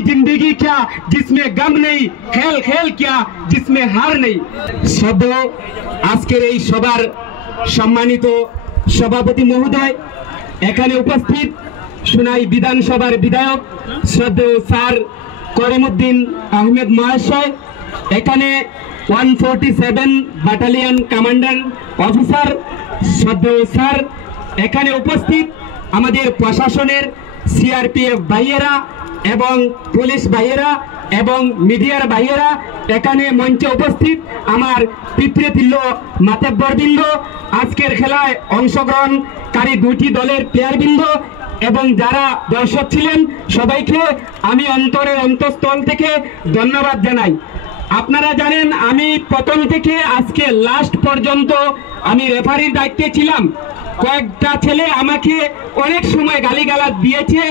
जिंदगी क्या जिसमें गम नहीं, खेल खेल क्या जिसमें हार नहीं। সদ্য আজকের এই সবার সম্মানিত সভাপতি মহোদয়, এখানে উপস্থিত সোনাই বিধানসভার বিধায়ক শ্রদ্ধেয় স্যার করিমউদ্দিন আহমেদ মহাশয়, এখানে 147 ব্যাটালিয়ন কমান্ডার অফিসার শ্রদ্ধেয় স্যার, এখানে উপস্থিত আমাদের প্রশাসনের সিআরপিএফ ভাইয়েরা এবং পুলিশ ভাইয়েরা এবং মিডিয়ার ভাইয়েরা, এখানে মঞ্চে উপস্থিত আমার পিতৃতুল্য মাতব্বরবৃন্দ, আজকের খেলায় অংশগ্রহণকারী দুটি দলের প্লেয়ারবৃন্দ এবং যারা দর্শক ছিলেন, সবাইকে আমি অন্তরের অন্তঃস্থল থেকে ধন্যবাদ জানাই। আপনারা জানেন আমি প্রথম থেকে আজকে লাস্ট পর্যন্ত আমি রেফারির দায়িত্বে ছিলাম। কয়েকটা ছেলে আমাকে অনেক সময় গালিগালাজ দিয়েছে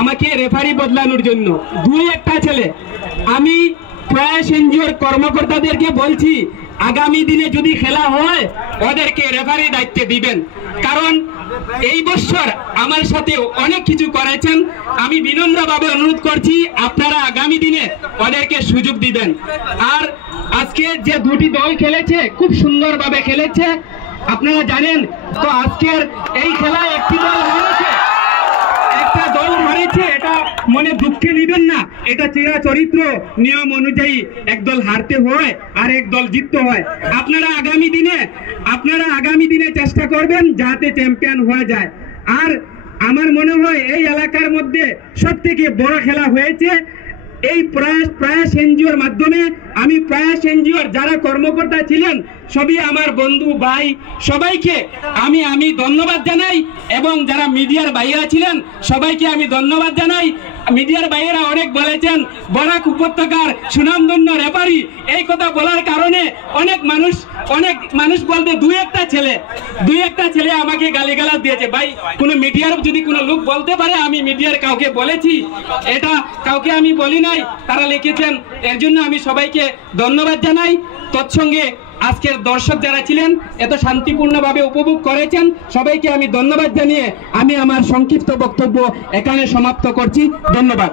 আমাকে রেফারি বদলানোর জন্য, দুই একটা ছেলে। আমি প্রয়াস এনজিওর কর্মকর্তাদেরকে বলছি আগামী দিনে যদি খেলা হয় ওদেরকে রেফারি দায়িত্বে দিবেন, কারণ এই বছর আমার সাথে অনেক কিছু করেছেন। আমি বিনম্রভাবে অনুরোধ করছি আপনারা আগামী দিনে ওদেরকে সুযোগ দিবেন। আর আজকে যে দুটি দল খেলেছে খুব সুন্দরভাবে খেলেছে, আপনারা জানেন তো আজকের এই খেলায় একটি দল হেরেছে, একটা দল হারেছে, এটা মনে দুঃখে নেবেন না, এটা চিরাচরিত্র নিয়ম অনুযায়ী এক দল হারতে হয় আর এক দল জিততে হয়। আপনারা আগামী দিনে চেষ্টা করবেন যাতে চ্যাম্পিয়ন হয়ে যায়। আর আমার মনে হয় এই এলাকার মধ্যে সবথেকে বড় খেলা হয়েছে এই প্রয়াস এনজিওর মাধ্যমে। আমি প্রয়াস এনজিওর যারা কর্মকর্তা ছিলেন সবই আমার বন্ধু ভাই, সবাইকে আমি ধন্যবাদ জানাই এবং যারা মিডিয়ার ভাইয়েরা ছিলেন সবাইকে আমি ধন্যবাদ জানাই। মিডিয়ার ভাইয়েরা অনেক বলেছেন বরাক উপত্যকার সুনামধন্য রেফারি, এই কথা বলার কারণে অনেক মানুষ বলতে দুই একটা ছেলে আমাকে গালিগালাজ দিয়েছে। ভাই কোনো মিডিয়ার যদি কোনো লোক বলতে পারে আমি মিডিয়ার কাউকে বলেছি, এটা কাউকে আমি বলি নাই, তারা লিখেছেন, এর জন্য আমি সবাইকে ধন্যবাদ জানাই। তৎসঙ্গে আজকের দর্শক যারা ছিলেন এত শান্তিপূর্ণভাবে উপভোগ করেছেন সবাইকে আমি ধন্যবাদ জানিয়ে আমি আমার সংক্ষিপ্ত বক্তব্য এখানে সমাপ্ত করছি। ধন্যবাদ।